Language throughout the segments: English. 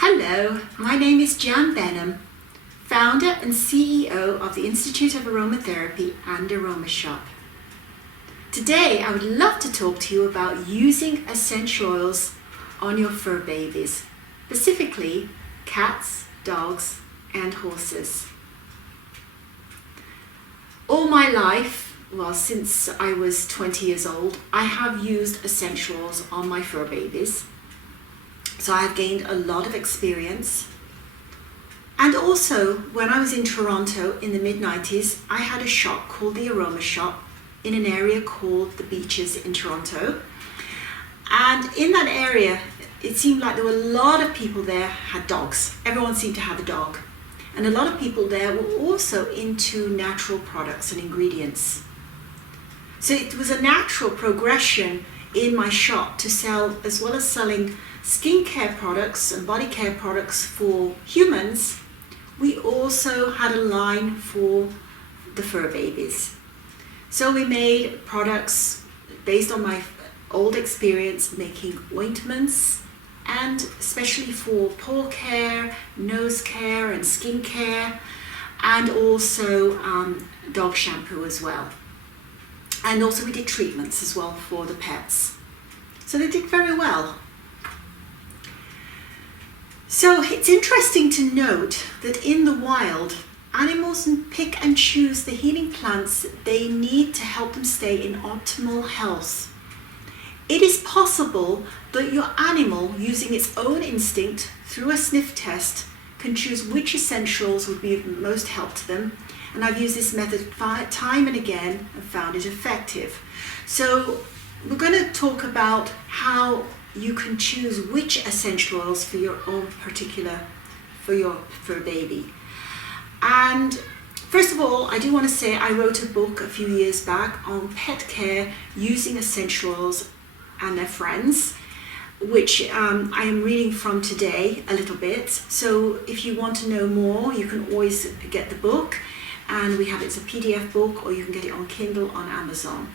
Hello, my name is Jan Benham, founder and CEO of the Institute of Aromatherapy and Aroma Shop. Today I would love to talk to you about using essential oils on your fur babies, specifically cats, dogs and horses. All my life, well, since I was 20 years old, I have used essential oils on my fur babies. So I have gained a lot of experience. And also, when I was in Toronto in the mid-90s, I had a shop called the Aroma Shop in an area called the Beaches in Toronto. And in that area, it seemed like there were a lot of people there had dogs. Everyone seemed to have a dog. And a lot of people there were also into natural products and ingredients. So it was a natural progression in my shop to sell, as well as selling skincare products and body care products for humans, we also had a line for the fur babies. So we made products based on my old experience making ointments, and especially for paw care, nose care and skin care, and also dog shampoo as well. And also we did treatments as well for the pets. So they did very well. So it's interesting to note that in the wild, animals pick and choose the healing plants they need to help them stay in optimal health. It is possible that your animal, using its own instinct through a sniff test, can choose which essentials would be of most help to them. And I've used this method time and again and found it effective. So we're going to talk about how you can choose which essential oils for your own particular, for your fur baby. And first of all, I do want to say I wrote a book a few years back on pet care using essential oils and their friends, which I am reading from today a little bit. So if you want to know more, you can always get the book, and we have it's a PDF book, or you can get it on Kindle on Amazon.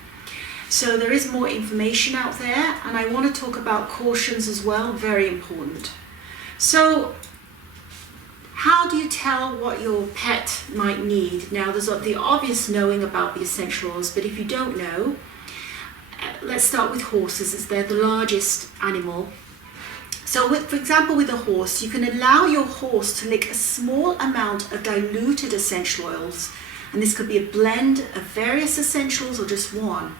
So there is more information out there, and I want to talk about cautions as well, very important. So how do you tell what your pet might need? Now there's the obvious knowing about the essential oils, but if you don't know, let's start with horses, as they're the largest animal. So for example, with a horse, you can allow your horse to lick a small amount of diluted essential oils, and this could be a blend of various essentials or just one.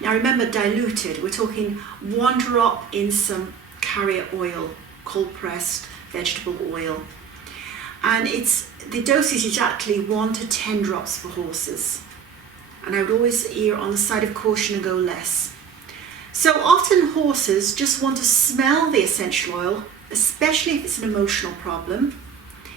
Now remember, diluted, we're talking 1 drop in some carrier oil, cold pressed vegetable oil. And the dosage is actually 1 to 10 drops for horses. And I would always err on the side of caution and go less. So often horses just want to smell the essential oil, especially if it's an emotional problem.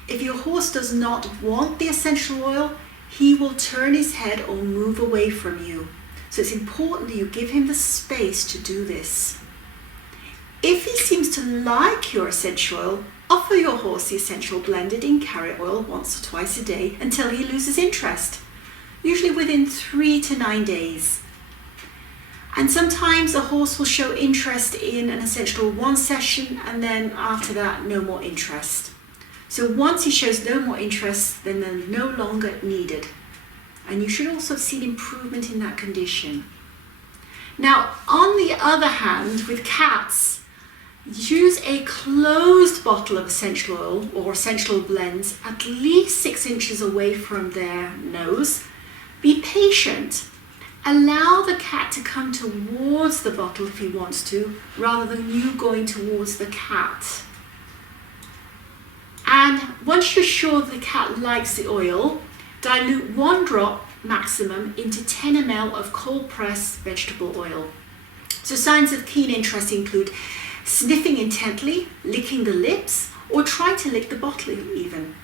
If your horse does not want the essential oil, he will turn his head or move away from you. So it's important that you give him the space to do this. If he seems to like your essential oil, offer your horse the essential blended in carrier oil once or twice a day until he loses interest, usually within 3 to 9 days. And sometimes a horse will show interest in an essential oil one session, and then after that, no more interest. So once he shows no more interest, then they're no longer needed. And you should also have seen improvement in that condition. Now, on the other hand, with cats, use a closed bottle of essential oil or essential blends at least 6 inches away from their nose. Be patient. Allow the cat to come towards the bottle if he wants to, rather than you going towards the cat. And once you're sure the cat likes the oil, dilute 1 drop maximum into 10 ml of cold pressed vegetable oil. So signs of keen interest include sniffing intently, licking the lips, or try to lick the bottle even.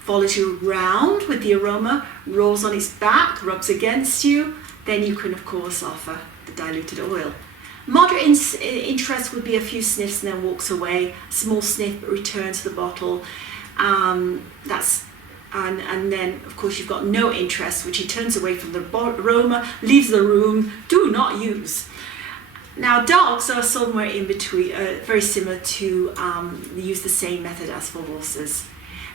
Follows you around with the aroma, rolls on his back, rubs against you, then you can of course offer the diluted oil. Moderate interest would be a few sniffs and then walks away. Small sniff but return to the bottle. And then of course you've got no interest, which he turns away from the aroma, leaves the room. Do not use. Now dogs are somewhere in between, very similar to, we use the same method as for horses.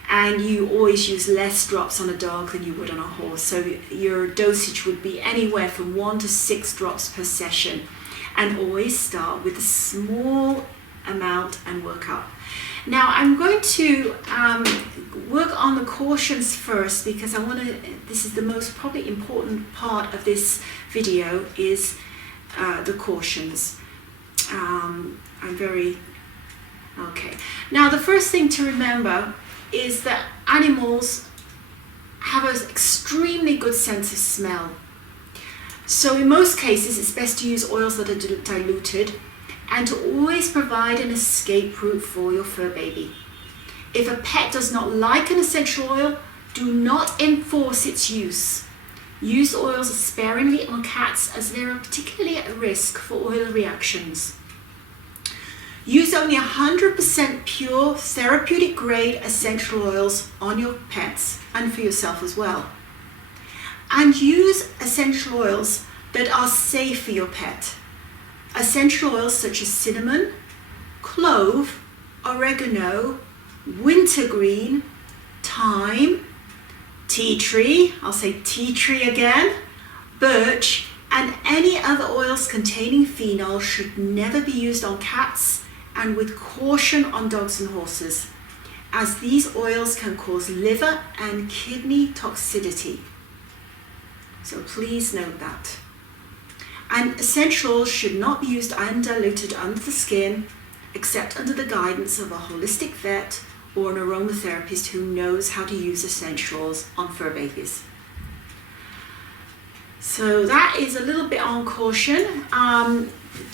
And you always use less drops on a dog than you would on a horse. So your dosage would be anywhere from 1 to 6 drops per session. And always start with a small amount and work up. Now I'm going to work on the cautions first, because this is the most probably important part of this video, is the cautions. Okay. Now the first thing to remember is that animals have an extremely good sense of smell. So in most cases it's best to use oils that are diluted, and to always provide an escape route for your fur baby. If a pet does not like an essential oil, do not enforce its use. Use oils sparingly on cats, as they are particularly at risk for oil reactions. Use only 100% pure therapeutic grade essential oils on your pets and for yourself as well. And use essential oils that are safe for your pet. Essential oils such as cinnamon, clove, oregano, wintergreen, thyme, tea tree, I'll say tea tree again, birch, and any other oils containing phenol should never be used on cats, and with caution on dogs and horses, as these oils can cause liver and kidney toxicity. So please note that. And essential oils should not be used undiluted under the skin, except under the guidance of a holistic vet or an aromatherapist who knows how to use essential oils on fur babies. So that is a little bit on caution.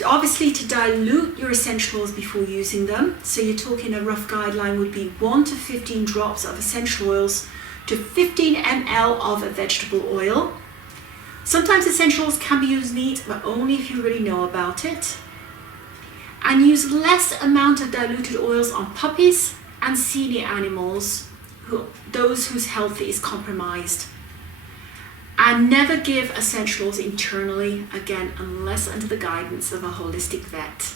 Obviously, to dilute your essential oils before using them. So you're talking, a rough guideline would be 1 to 15 drops of essential oils to 15 ml of a vegetable oil. Sometimes essential oils can be used neat, but only if you really know about it. And use less amount of diluted oils on puppies and senior animals, those whose health is compromised. And never give essential oils internally, again, unless under the guidance of a holistic vet.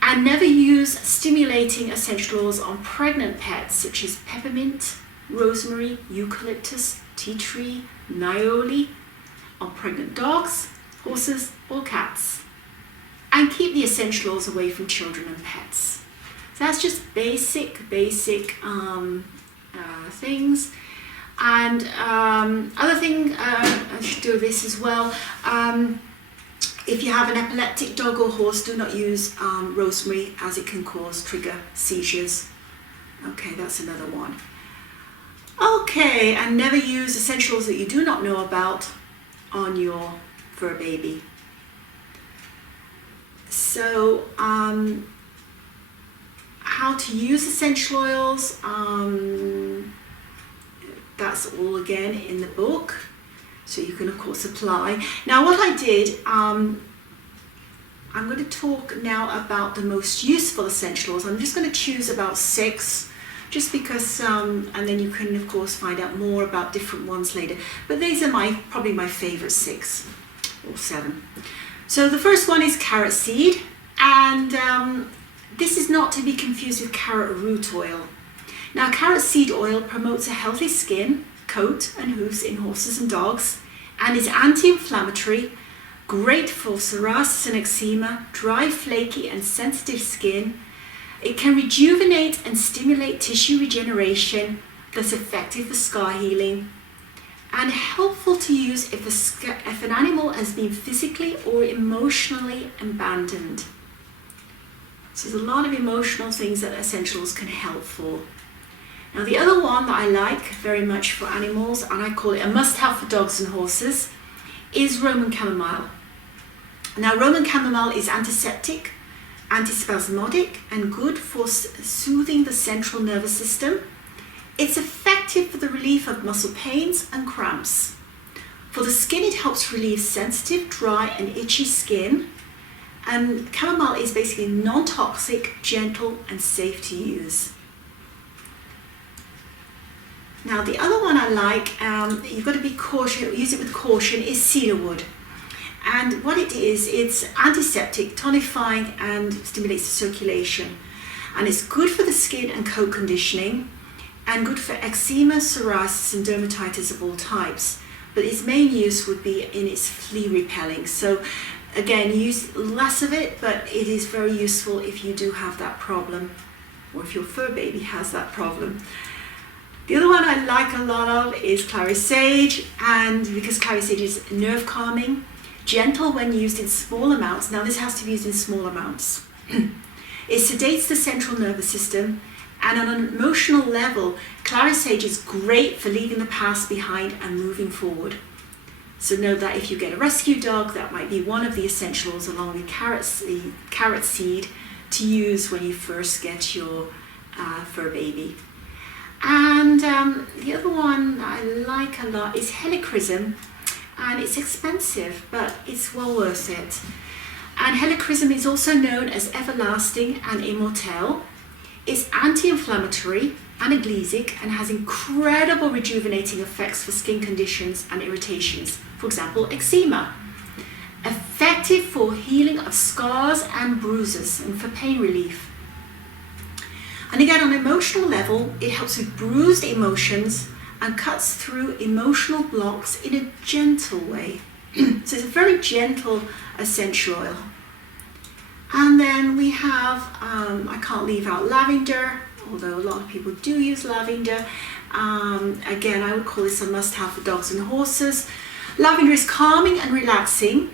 And never use stimulating essential oils on pregnant pets, such as peppermint, rosemary, eucalyptus, tea tree, niaouli, on pregnant dogs, horses, or cats. And keep the essential oils away from children and pets. So that's just basic things. And other thing, I should do this as well. If you have an epileptic dog or horse, do not use rosemary, as it can trigger seizures. Okay, that's another one. Okay, and never use essentials that you do not know about on your fur baby. So, how to use essential oils, that's all again in the book, so you can of course apply. Now what I did, I'm going to talk now about the most useful essential oils. I'm just going to choose about 6, just because, and then you can of course find out more about different ones later. But these are probably my favorite 6 or 7. So the first one is carrot seed, and this is not to be confused with carrot root oil. Now, carrot seed oil promotes a healthy skin, coat and hooves in horses and dogs, and is anti-inflammatory, great for psoriasis and eczema, dry, flaky and sensitive skin. It can rejuvenate and stimulate tissue regeneration, thus effective for scar healing, and helpful to use if an animal has been physically or emotionally abandoned. So there's a lot of emotional things that essentials can help for. Now the other one that I like very much for animals, and I call it a must-have for dogs and horses, is Roman chamomile. Now Roman chamomile is antiseptic, antispasmodic, and good for soothing the central nervous system. It's effective for the relief of muscle pains and cramps. For the skin, it helps relieve sensitive, dry, and itchy skin. And chamomile is basically non-toxic, gentle, and safe to use. Now the other one I like, you've got to be cautious, use it with caution, is cedarwood. And what it is, it's antiseptic, tonifying, and stimulates the circulation. And it's good for the skin and coat conditioning, and good for eczema, psoriasis, and dermatitis of all types. But its main use would be in its flea repelling. So again, use less of it, but it is very useful if you do have that problem, or if your fur baby has that problem. The other one I like a lot of is clary sage, and because clary sage is nerve calming, gentle when used in small amounts. Now this has to be used in small amounts. It sedates the central nervous system, and on an emotional level, clary sage is great for leaving the past behind and moving forward. So know that if you get a rescue dog, that might be one of the essentials, along with carrot seed to use when you first get your fur baby. And the other one that I like a lot is helichrysum, and it's expensive, but it's well worth it. And helichrysum is also known as everlasting and immortelle. It's anti-inflammatory, analgesic, and has incredible rejuvenating effects for skin conditions and irritations. For example, eczema. Effective for healing of scars and bruises and for pain relief. And again, on an emotional level, it helps with bruised emotions and cuts through emotional blocks in a gentle way. So it's a very gentle essential oil. And then we have, I can't leave out lavender, although a lot of people do use lavender. Again, I would call this a must-have for dogs and horses. Lavender is calming and relaxing,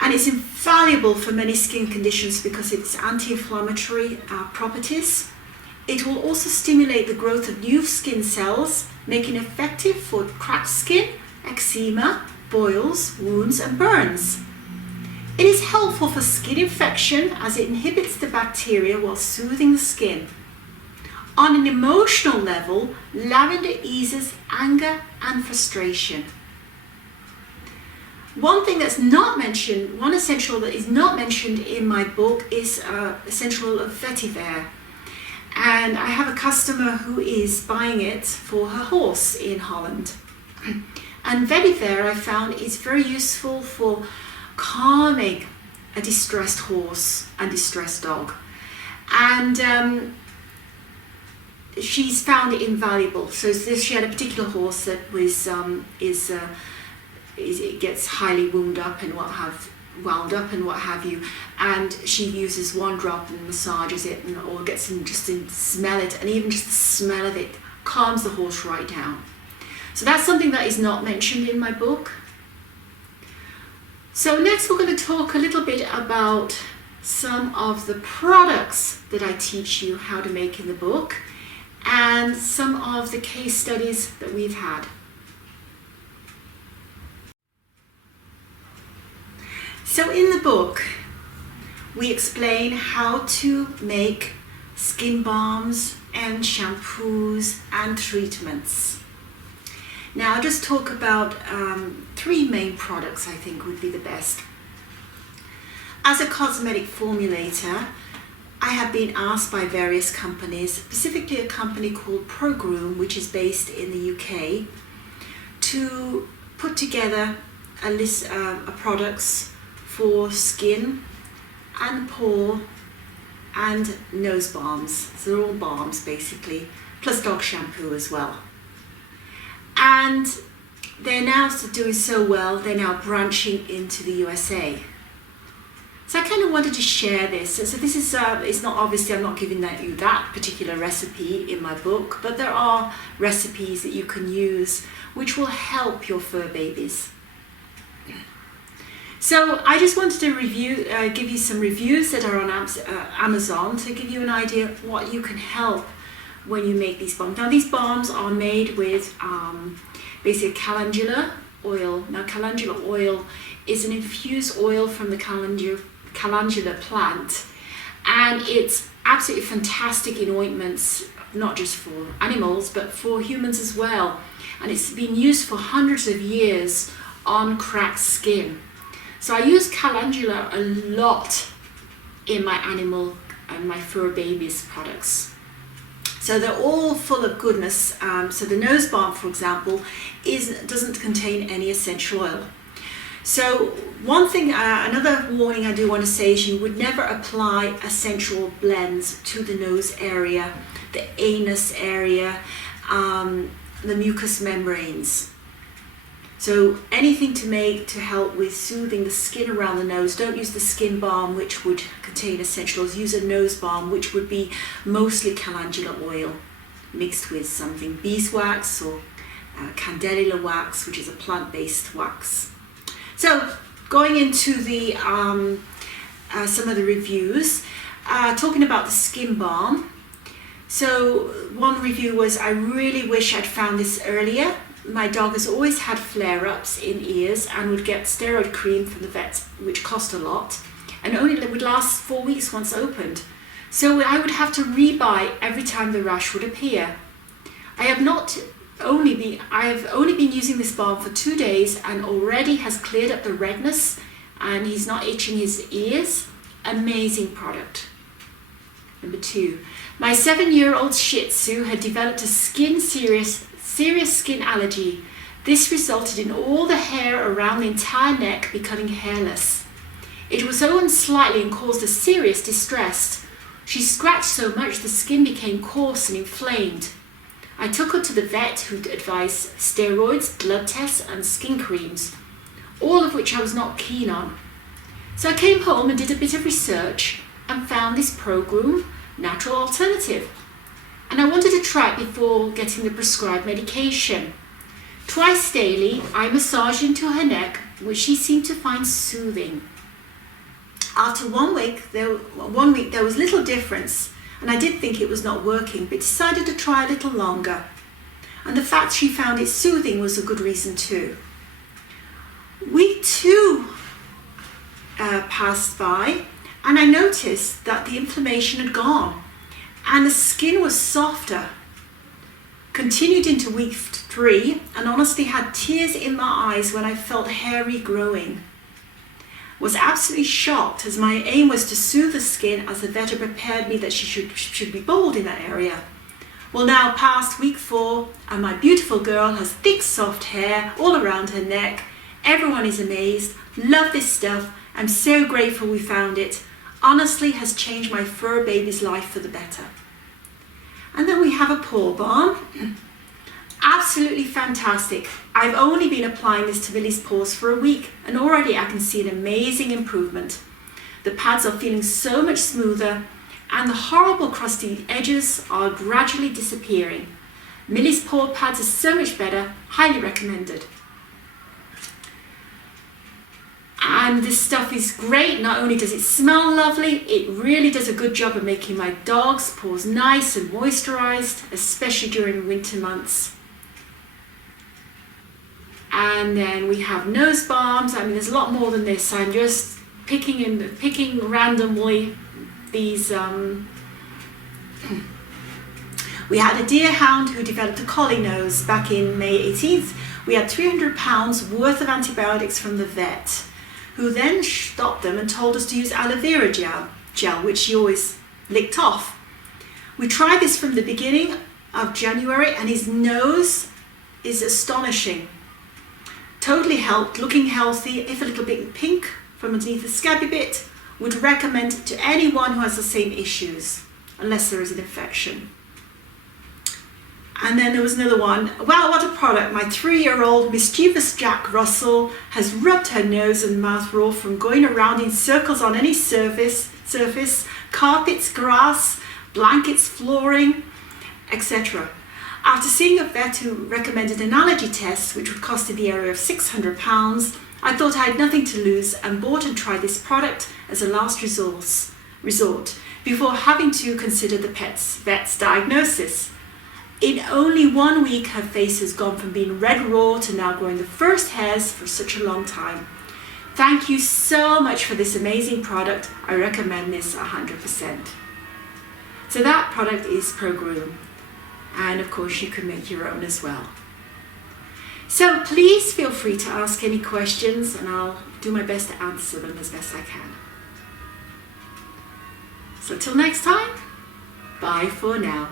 and it's invaluable for many skin conditions because of its anti-inflammatory properties. It will also stimulate the growth of new skin cells, making it effective for cracked skin, eczema, boils, wounds, and burns. It is helpful for skin infection as it inhibits the bacteria while soothing the skin. On an emotional level, lavender eases anger and frustration. One thing that's not mentioned, one essential that is not mentioned in my book is essential of vetiver. And I have a customer who is buying it for her horse in Holland. And vetiver, I found, is very useful for calming a distressed horse and distressed dog. And she's found it invaluable. So she had a particular horse that was it gets highly wound up and wound up and what have you, and she uses one drop and massages it, or gets them just to smell it, and even just the smell of it calms the horse right down. So that's something that is not mentioned in my book. So next we're going to talk a little bit about some of the products that I teach you how to make in the book, and some of the case studies that we've had. So in the book, we explain how to make skin balms and shampoos and treatments. Now I'll just talk about three main products I think would be the best. As a cosmetic formulator, I have been asked by various companies, specifically a company called ProGroom, which is based in the UK, to put together a list of products for skin and paw and nose balms. So they're all balms basically, plus dog shampoo as well. And they're now doing so well, they're now branching into the USA. So I kind of wanted to share this. So this is, it's not obviously, I'm not giving you that particular recipe in my book, but there are recipes that you can use which will help your fur babies. So I just wanted to give you some reviews that are on Amazon to give you an idea of what you can help when you make these balms. Now these balms are made with basically calendula oil. Now calendula oil is an infused oil from the calendula plant, and it's absolutely fantastic in ointments, not just for animals but for humans as well. And it's been used for hundreds of years on cracked skin. So I use calendula a lot in my animal and my fur babies products. So they're all full of goodness. So the nose balm, for example, doesn't contain any essential oil. So one thing, another warning I do want to say is you would never apply essential blends to the nose area, the anus area, the mucous membranes. So anything to help with soothing the skin around the nose. Don't use the skin balm, which would contain essential oils. Use a nose balm, which would be mostly calendula oil mixed with something beeswax or candelilla wax, which is a plant-based wax. So going into the some of the reviews, talking about the skin balm. So one review was, I really wish I'd found this earlier. My dog has always had flare-ups in ears and would get steroid cream from the vets, which cost a lot, and only would last 4 weeks once opened. So I would have to rebuy every time the rash would appear. I have only been using this balm for 2 days and already has cleared up the redness, and he's not itching his ears. Amazing product. Number 2, my 7-year-old Shih Tzu had developed a serious skin allergy. This resulted in all the hair around the entire neck becoming hairless. It was on slightly and caused a serious distress. She scratched so much the skin became coarse and inflamed. I took her to the vet, who advised steroids, blood tests and skin creams, all of which I was not keen on. So I came home and did a bit of research and found this ProGroom natural alternative. And I wanted to try it before getting the prescribed medication. Twice daily, I massaged into her neck, which she seemed to find soothing. After 1 week, there was little difference, and I did think it was not working, but decided to try a little longer. And the fact she found it soothing was a good reason too. Week 2 passed by, and I noticed that the inflammation had gone and the skin was softer. Continued into week 3 and honestly had tears in my eyes when I felt hair regrowing. Was absolutely shocked, as my aim was to soothe the skin, as the vet had prepared me that she should be bald in that area. Well, now past week 4 and my beautiful girl has thick soft hair all around her neck. Everyone is amazed. Love this stuff. I'm so grateful we found it. Honestly has changed my fur baby's life for the better. And then we have a Paw Balm. Absolutely fantastic. I've only been applying this to Millie's paws for a week and already I can see an amazing improvement. The pads are feeling so much smoother and the horrible crusty edges are gradually disappearing. Millie's paw pads are so much better. Highly recommended. And this stuff is great. Not only does it smell lovely, it really does a good job of making my dog's paws nice and moisturized, especially during winter months. And then we have nose balms. I mean, there's a lot more than this. I'm just picking randomly these. We had a deerhound who developed a collie nose back in May 18th. We had £300 worth of antibiotics from the vet, who then stopped them and told us to use aloe vera gel, which she always licked off. We tried this from the beginning of January and his nose is astonishing. Totally helped, looking healthy, if a little bit pink from underneath the scabby bit. Would recommend it to anyone who has the same issues, unless there is an infection. And then there was another one. Wow, what a product. My 3-year-old mischievous Jack Russell has rubbed her nose and mouth raw from going around in circles on any surface, carpets, grass, blankets, flooring, etc. After seeing a vet who recommended an allergy test, which would cost in the area of £600, I thought I had nothing to lose and bought and tried this product as a last resort before having to consider the vet's diagnosis. In only 1 week, her face has gone from being red raw to now growing the first hairs for such a long time. Thank you so much for this amazing product. I recommend this 100%. So that product is ProGroom. And of course, you can make your own as well. So please feel free to ask any questions and I'll do my best to answer them as best I can. So till next time, bye for now.